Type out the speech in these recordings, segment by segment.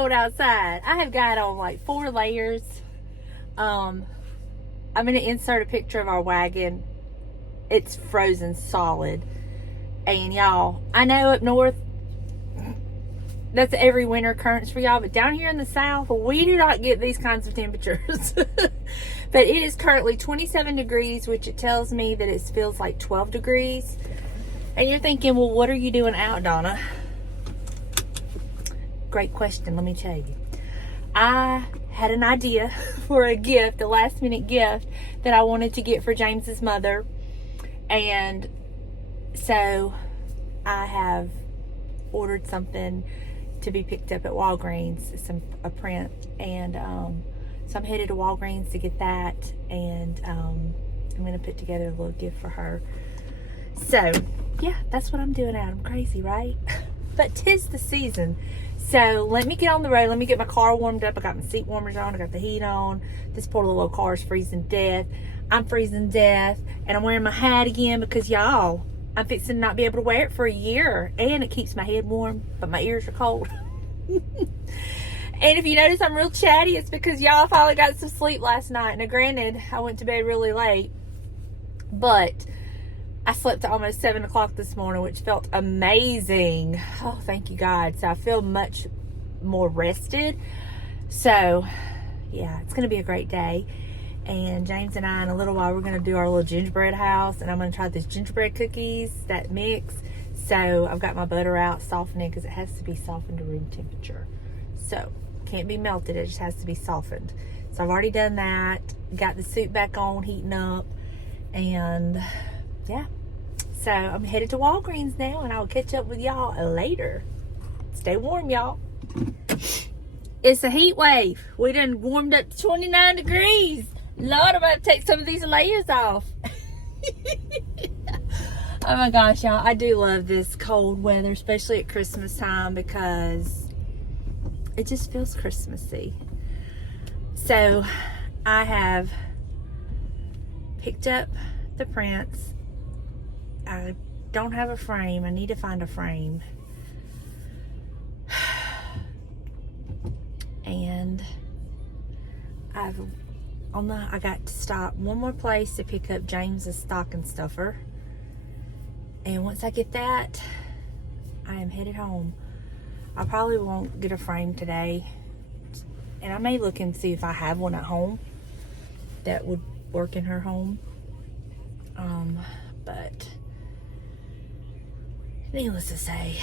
cold outside. I have got on like 4 layers. I'm going to insert a picture of our wagon. It's frozen solid. And y'all, I know up north, that's every winter occurrence for y'all. But down here in the south, we do not get these kinds of temperatures. But it is currently 27 degrees, which it tells me that it feels like 12 degrees. And you're thinking, well, what are you doing out, Donna? Great question, let me tell you. I had an idea for a gift, a last minute gift that I wanted to get for James's mother. And so I have ordered something to be picked up at Walgreens, a print. And so I'm headed to Walgreens to get that. And I'm going to put together a little gift for her. So yeah, that's what I'm doing out. I'm crazy, right? But 'tis the season. So let me get on the road. Let me get my car warmed up. I got my seat warmers on. I got the heat on. This poor little old car is freezing to death. I'm freezing to death. And I'm wearing my hat again because, y'all, I'm fixing to not be able to wear it for a year. And it keeps my head warm, but my ears are cold. And if you notice I'm real chatty, it's because y'all finally got some sleep last night. Now, granted, I went to bed really late. But I slept to almost 7 o'clock this morning, which felt amazing. Oh, thank you, God. So I feel much more rested. So, yeah, it's going to be a great day. And James and I, in a little while, we're going to do our little gingerbread house. And I'm going to try these gingerbread cookies, that mix. So I've got my butter out, softening, because it has to be softened to room temperature. So, can't be melted. It just has to be softened. So I've already done that. Got the soup back on, heating up. And yeah, so I'm headed to Walgreens now, and I'll catch up with y'all later. Stay warm, y'all. It's a heat wave. We done warmed up to 29 degrees. Lord, I'm about to take some of these layers off. Oh my gosh, y'all, I do love this cold weather, especially at Christmas time, because it just feels Christmassy. So I have picked up the prints. I don't have a frame. I need to find a frame. And I got to stop one more place to pick up James's stocking stuffer. And once I get that, I am headed home. I probably won't get a frame today. And I may look and see if I have one at home that would work in her home. But needless to say,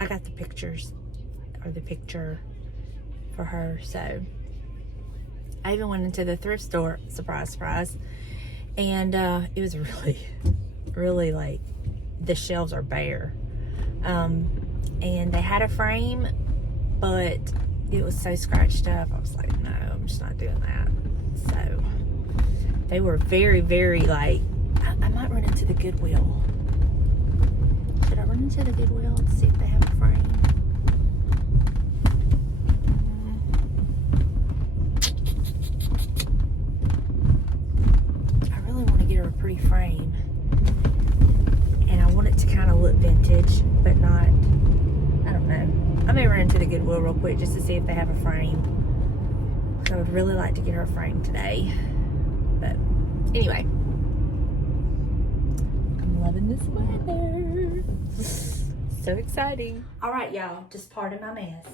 I got the pictures, or the picture for her. So I even went into the thrift store, surprise, surprise. And it was really like, the shelves are bare. And they had a frame, but it was so scratched up. I was like, no, I'm just not doing that. So they were very, very like, I might run into the Goodwill. Should I run into the Goodwill to see if they have a frame? I really want to get her a pretty frame. And I want it to kind of look vintage, but not, I don't know. I may run into the Goodwill real quick just to see if they have a frame. I would really like to get her a frame today. But anyway, I'm loving this weather. So exciting. All right, y'all, just pardon my mess.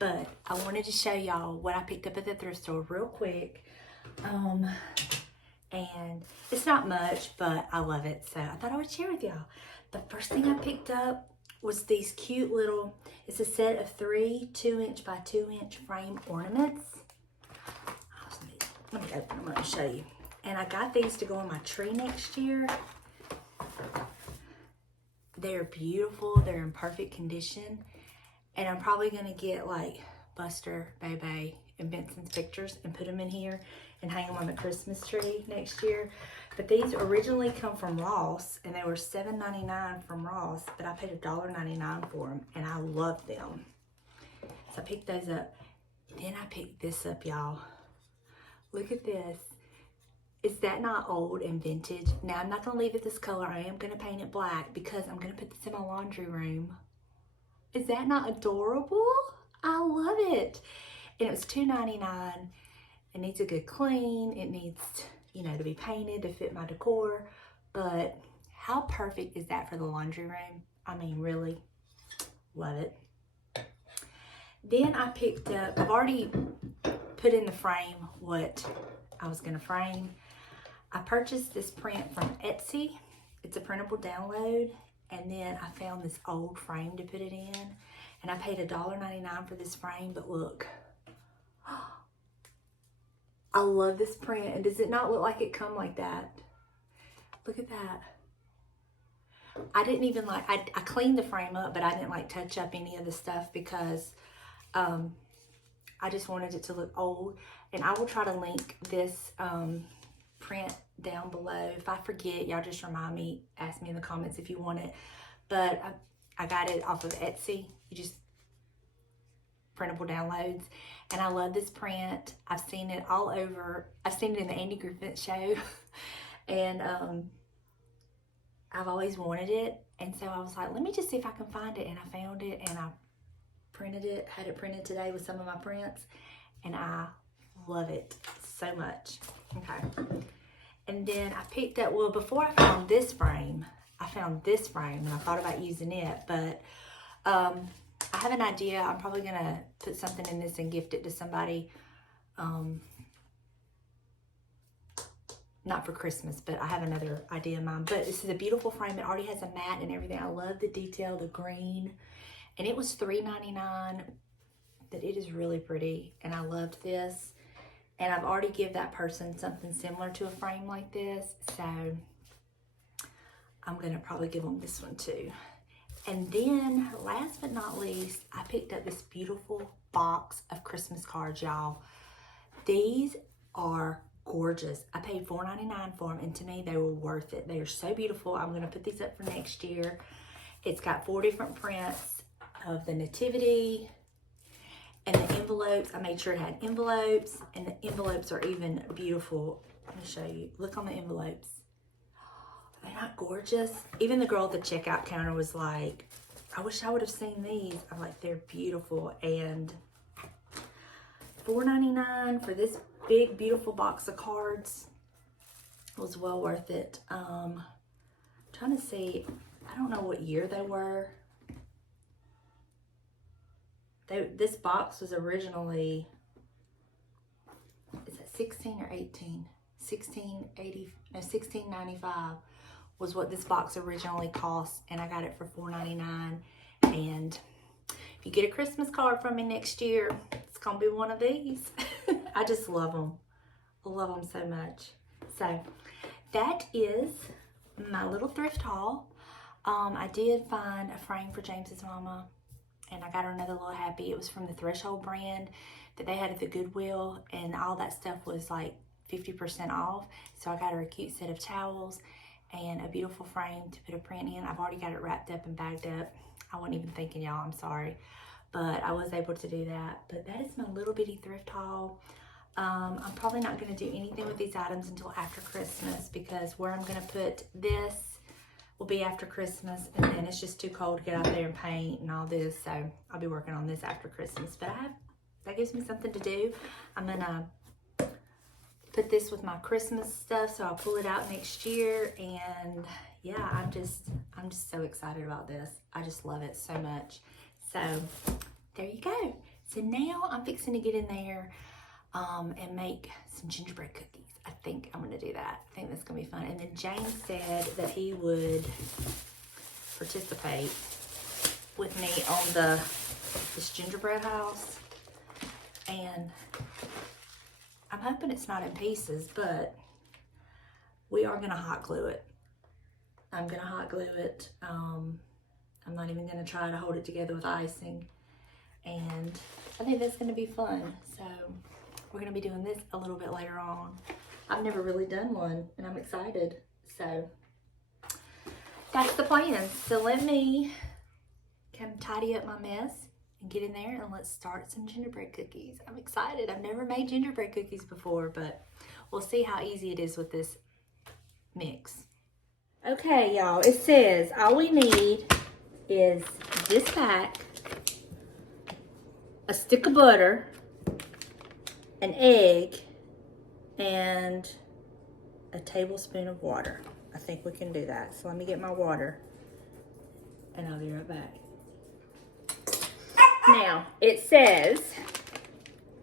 But I wanted to show y'all what I picked up at the thrift store real quick. And it's not much, but I love it. So I thought I would share with y'all. The first thing I picked up was these cute little, it's a set of 3 2-inch by 2-inch frame ornaments. Let me open them up and show you. And I got these to go on my tree next year. They're beautiful. They're in perfect condition. And I'm probably going to get like Buster, Bebe, and Benson's pictures and put them in here and hang them on the Christmas tree next year. But these originally come from Ross, and they were $7.99 from Ross, but I paid $1.99 for them, and I love them. So I picked those up. Then I picked this up, y'all. Look at this. Is that not old and vintage? Now, I'm not going to leave it this color. I am going to paint it black because I'm going to put this in my laundry room. Is that not adorable? I love it. And it was $2.99. It needs a good clean. It needs, you know, to be painted to fit my decor. But how perfect is that for the laundry room? I mean, really, love it. Then I picked up, I've already put in the frame what I was gonna frame. I purchased this print from Etsy. It's a printable download. And then I found this old frame to put it in. And I paid $1.99 for this frame, but look. I love this print. And does it not look like it come like that? Look at that. I didn't even like, I cleaned the frame up, but I didn't like touch up any of the stuff because I just wanted it to look old. And I will try to link this print down below. If I forget, y'all just remind me, ask me in the comments if you want it. But I got it off of Etsy. You just printable downloads. And I love this print. I've seen it all over. I've seen it in the Andy Griffith show. And I've always wanted it. And so I was like, let me just see if I can find it. And I found it and I printed it, had it printed today with some of my prints. And I love it so much. Okay. And then I picked up, well, before I found this frame, and I thought about using it, but I have an idea. I'm probably gonna put something in this and gift it to somebody. Not for Christmas, but I have another idea in mind. But this is a beautiful frame. It already has a mat and everything. I love the detail, the green. And it was $3.99. That it is really pretty. And I loved this. And I've already given that person something similar to a frame like this. So I'm going to probably give them this one too. And then last but not least, I picked up this beautiful box of Christmas cards, y'all. These are gorgeous. I paid $4.99 for them, and to me, they were worth it. They are so beautiful. I'm going to put these up for next year. It's got 4 different prints of the nativity and the envelopes. I made sure it had envelopes, and the envelopes are even beautiful. Let me show you. Look on the envelopes. Are they not gorgeous? Even the girl at the checkout counter was like, I wish I would have seen these. I'm like, they're beautiful. And $4.99 for this big, beautiful box of cards was well worth it. Trying to see, I don't know what year they were. This box was originally, is it 16 or 18? 1680, no, 16.95 was what this box originally cost, and I got it for $4.99. And if you get a Christmas card from me next year, it's gonna be one of these. I just love them. I love them so much. So that is my little thrift haul. I did find a frame for James's mama, and I got her another little happy. It was from the Threshold brand that they had at the Goodwill, and all that stuff was like 50% off. So I got her a cute set of towels and a beautiful frame to put a print in. I've already got it wrapped up and bagged up. I wasn't even thinking, y'all, I'm sorry. But I was able to do that. But that is my little bitty thrift haul. I'm probably not going to do anything with these items until after Christmas, because where I'm going to put this will be after Christmas, and then it's just too cold to get out there and paint and all this. So I'll be working on this after Christmas. But that gives me something to do. I'm going to put this with my Christmas stuff, so I'll pull it out next year. And yeah, I'm just so excited about this. I just love it so much. So there you go. So now I'm fixing to get in there and make some gingerbread cookies. I think I'm gonna do that. I think that's gonna be fun. And then James said that he would participate with me on this gingerbread house. And I'm hoping it's not in pieces, but we are gonna hot glue it. I'm gonna hot glue it. I'm not even gonna try to hold it together with icing. And I think that's gonna be fun. So we're gonna be doing this a little bit later on. I've never really done one, and I'm excited. So that's the plan. So let me kind of tidy up my mess and get in there, and let's start some gingerbread cookies. I'm excited. I've never made gingerbread cookies before, but we'll see how easy it is with this mix. Okay, y'all, it says all we need is this pack a stick of butter, an egg, and a tablespoon of water. I think we can do that. So let me get my water and I'll be right back. Now, it says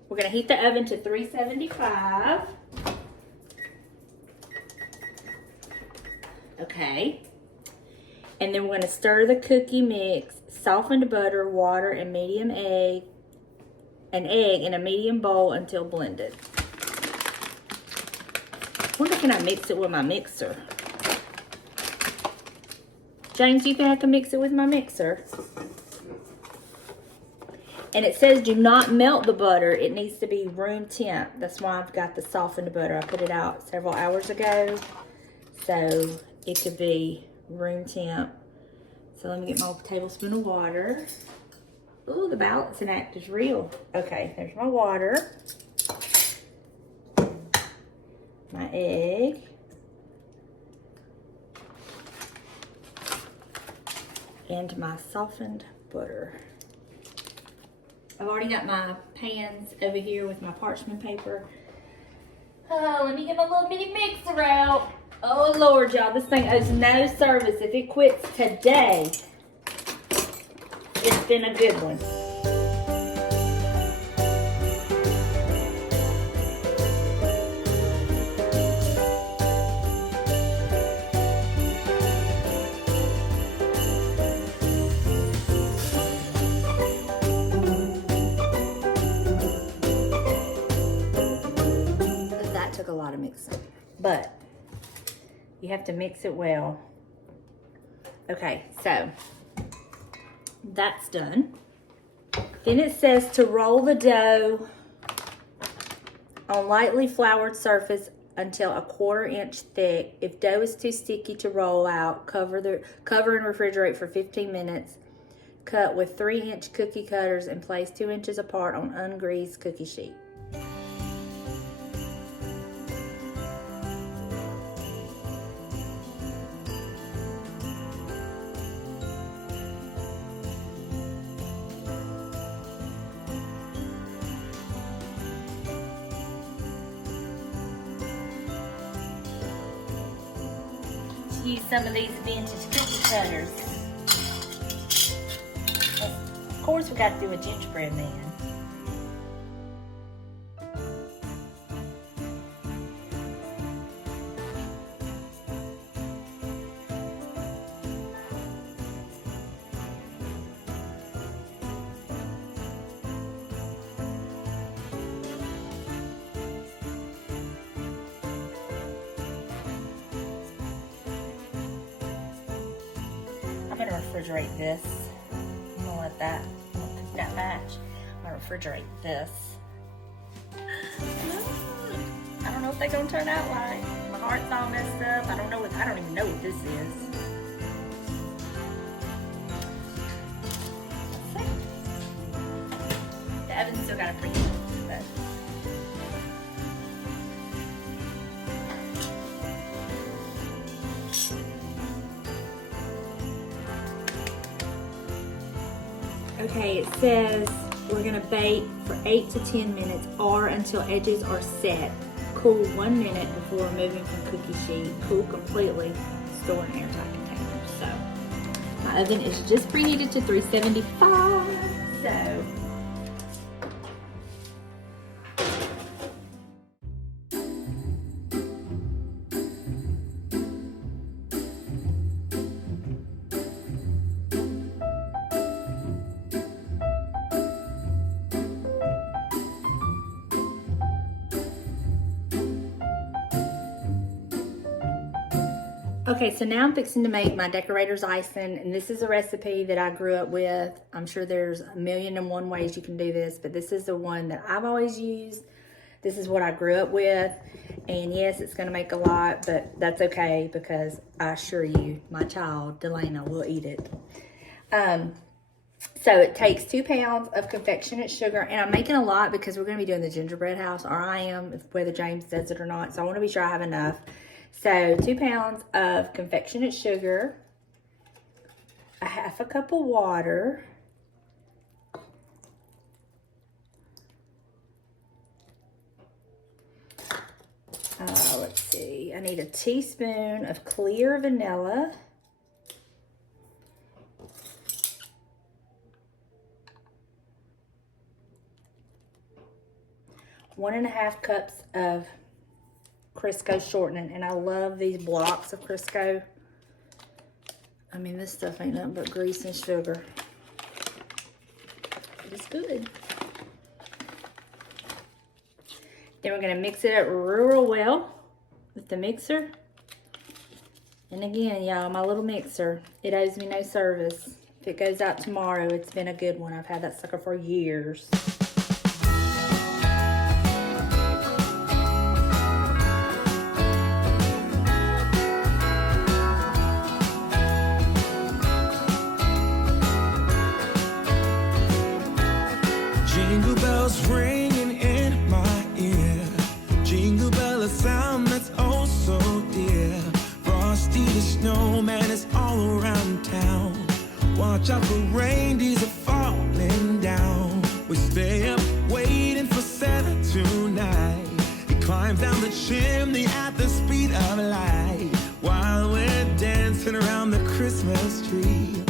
we're gonna heat the oven to 375. Okay. And then we're gonna stir the cookie mix, softened butter, water, and an egg in a medium bowl until blended. I wonder, can I mix it with my mixer? James, do you think I can mix it with my mixer? And it says do not melt the butter. It needs to be room temp. That's why I've got the softened butter. I put it out several hours ago, so it could be room temp. So let me get my tablespoon of water. Ooh, the balancing act is real. Okay, there's my water. My egg. And my softened butter. I've already got my pans over here with my parchment paper. Oh, let me get my little mini mixer out. Oh Lord, y'all, this thing owes no service. If it quits today, it's been a good one. That took a lot of mixing, but you have to mix it well. Okay, so that's done. Then it says to roll the dough on lightly floured surface until a 1/4 inch thick. If dough is too sticky to roll out, cover and refrigerate for 15 minutes. Cut with 3-inch cookie cutters and place 2 inches apart on ungreased cookie sheet. Use some of these vintage cookie cutters. Of course, we got to do a gingerbread man. I'm gonna refrigerate this. I'm gonna let that cook that match. I'm gonna refrigerate this. I don't know if they're gonna turn out right. My heart's all messed up. I don't even know what this is. Let's see. The oven's still got a preheat, but okay, it says we're gonna bake for 8 to 10 minutes or until edges are set. Cool 1 minute before removing from cookie sheet. Cool completely. Store in airtight containers. So my oven is just preheated to 375. So okay, so now I'm fixing to make my decorator's icing, and this is a recipe that I grew up with. I'm sure there's 1,000,001 ways you can do this, but this is the one that I've always used. This is what I grew up with, and yes, it's gonna make a lot, but that's okay because I assure you, my child, Delana, will eat it. So it takes 2 pounds of confectionate sugar, and I'm making a lot because we're gonna be doing the gingerbread house, or I am, whether James does it or not, so I wanna be sure I have enough. So 2 pounds of confectionate sugar, a 1/2 cup of water, let's see. I need a teaspoon of clear vanilla. One and a half cups of Crisco shortening, and I love these blocks of Crisco. I mean, this stuff ain't nothing but grease and sugar. It's good. Then we're gonna mix it up real well with the mixer. And again, y'all, my little mixer, it owes me no service. If it goes out tomorrow, it's been a good one. I've had that sucker for years. Jingle bells ringing in my ear. Jingle bell, a sound that's oh so dear. Frosty the snowman is all around town. Watch out for reindeers are falling down. We stay up waiting for Santa tonight. He climbs down the chimney at the speed of light, while we're dancing around the Christmas tree,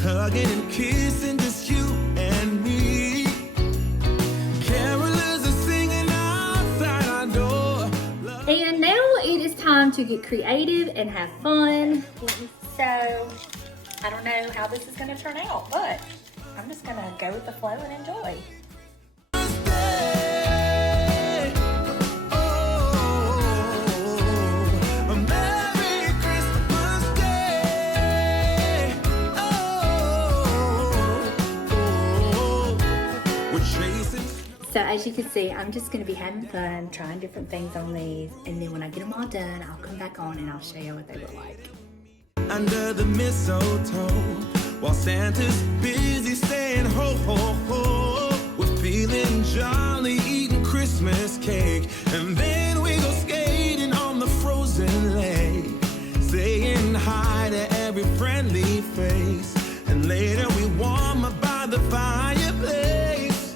hugging and kissing just you and me. And now it is time to get creative and have fun. So, I don't know how this is going to turn out, but I'm just going to go with the flow and enjoy. So as you can see, I'm just going to be having fun, trying different things on these, and then when I get them all done, I'll come back on and I'll show you what they look like. Under the mistletoe, while Santa's busy saying ho, ho, ho, we're feeling jolly, eating Christmas cake, and then we go skating on the frozen lake, saying hi to every friendly face, and later we warm up by the fireplace.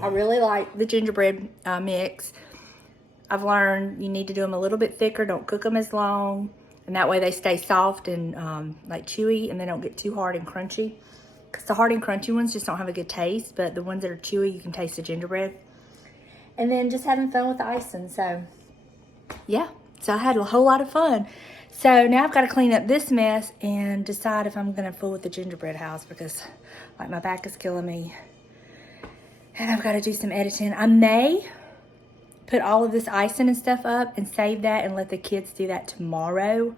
I really like the gingerbread mix. I've learned you need to do them a little bit thicker. Don't cook them as long. And that way they stay soft and like chewy, and they don't get too hard and crunchy. Because the hard and crunchy ones just don't have a good taste. But the ones that are chewy, you can taste the gingerbread. And then just having fun with the icing. So, yeah. So I had a whole lot of fun. So now I've got to clean up this mess and decide if I'm going to fool with the gingerbread house. Because like my back is killing me. And I've got to do some editing. I may put all of this icing and stuff up and save that and let the kids do that tomorrow.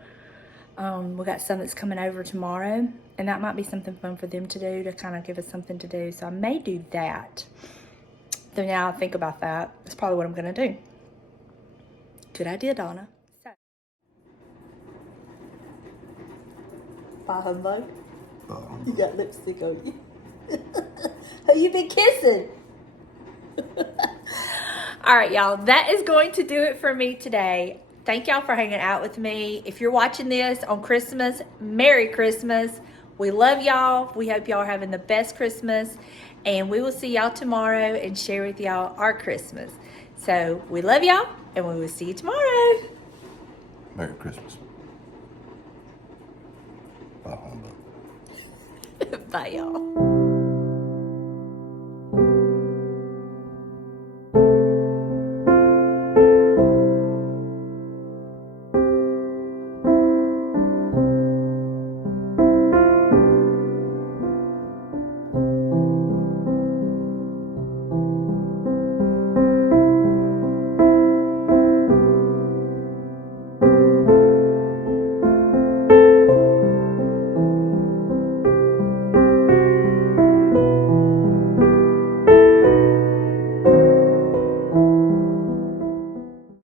We got some that's coming over tomorrow. And that might be something fun for them to do to kind of give us something to do. So I may do that. So now I think about that. That's probably what I'm going to do. Good idea, Donna. So. Bye, humbug. You got lipstick on you. Who you been kissing? All right, y'all, that is going to do it for me today. Thank y'all for hanging out with me. If you're watching this on Christmas, Merry Christmas. We love y'all. We hope y'all are having the best Christmas, and we will see y'all tomorrow and share with y'all our Christmas. So we love y'all, and we will see you tomorrow. Merry Christmas. Bye, humbug. Bye, y'all.